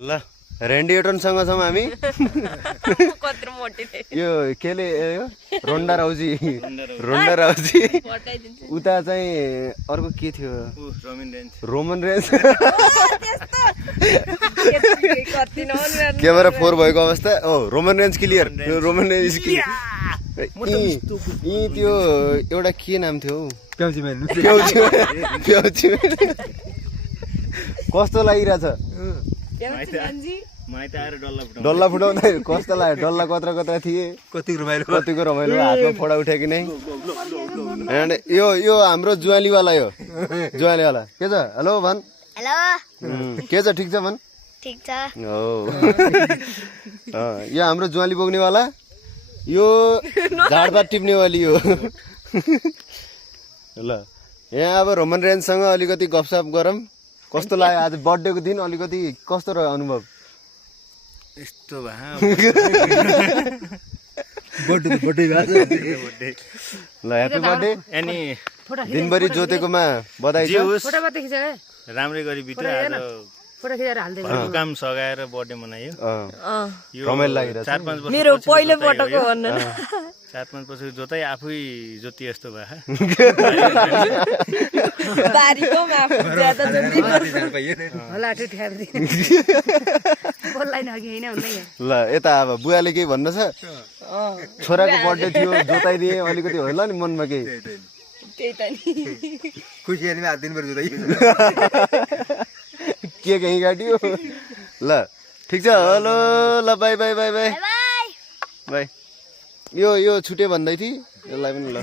ल रेन्डिएटनसँग छौँ हामी यो केले यो रोन्डा राउजी उता चाहिँ अर्को के थियो रोमन रेन्ज क्यामेरा 4 भएको अवस्था ओ Roman range clear Roman range clear यी त्यो एउटा के नाम थियो प्याउची कस्तो लागिरहेछ डल्ला फुटाउँदै कस्तो लाग्यो डल्ला कत्रा थिए कतिको रमाइलो हातमा फोडा उठ्यो कि नै यो हाम्रो जुवालीवाला जुवालीवाला के छ हेलो भन हेलो के छ ठिक छ भन ठीक छ हो यो हाम्रो जुवाली बोक्नेवाला यो झाडपात टिप्नेवाली हो ल यहाँ अब रोमन रेन्जसँग अलिकति गफसफ गरौँ कस्तो लाग्यो आज बर्थडेको दिन अलिकति कस्तो रह्यो अनुभव यस्तो ल ह्यापी बर्थडे अनि दिनभरि जोतेकोमा बधाई छ राम्रै गरी बित्यो आज घरको काम सघाएर बर्थडे मनायो रमाइलो लागिरहेछ 4-5 वर्ष मेरो पहिलो पटकको भन्नु 4-5 वर्ष जोताइ आफै जोति जस्तो भयो बारीको आफू ज्यादा जोति ल यता अब बुवाले केही भन्नु छ छोराको बर्थडे थियो जोताइदिए अलिकति होला नि मनमा केही त्यही त नि के कहीँ काट्यो ल ठिक छ हेलो ल by by by by by यो छुट्यो भन्दै थिए यसलाई पनि ल